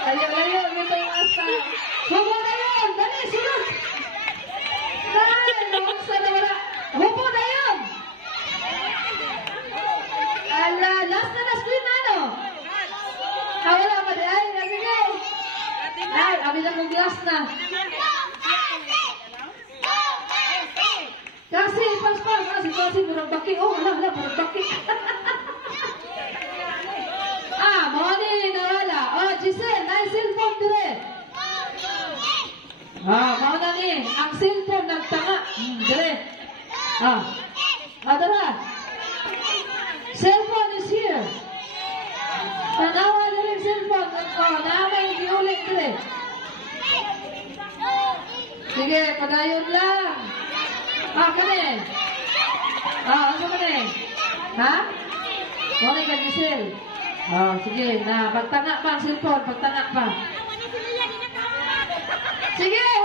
Layo-layo, dito yung asa. Hubo na yun! Dali, sunod! Dali, naunsa na wala. Hubo na yun! Ala, last na screen na, no? Wala pa di. Ay, sige. Ay, abi na kong glass na. Kasi, pas-pas. Kasi, murang baki. Oh, wala, murang baki. Moni, nawala. Oh, Giselle, na yung cellphone dire. Mauna ni. Ang cellphone nagtanga. Dire. Dara. Cellphone is here. Tanawa na rin cellphone. Naamay yung giuling dire. Sige, padayon lang. Kunin. Ano kunin? Ha? Moni ka, Giselle. Sige, pagtanga pa ang cellphone, pagtanga pa. Sige!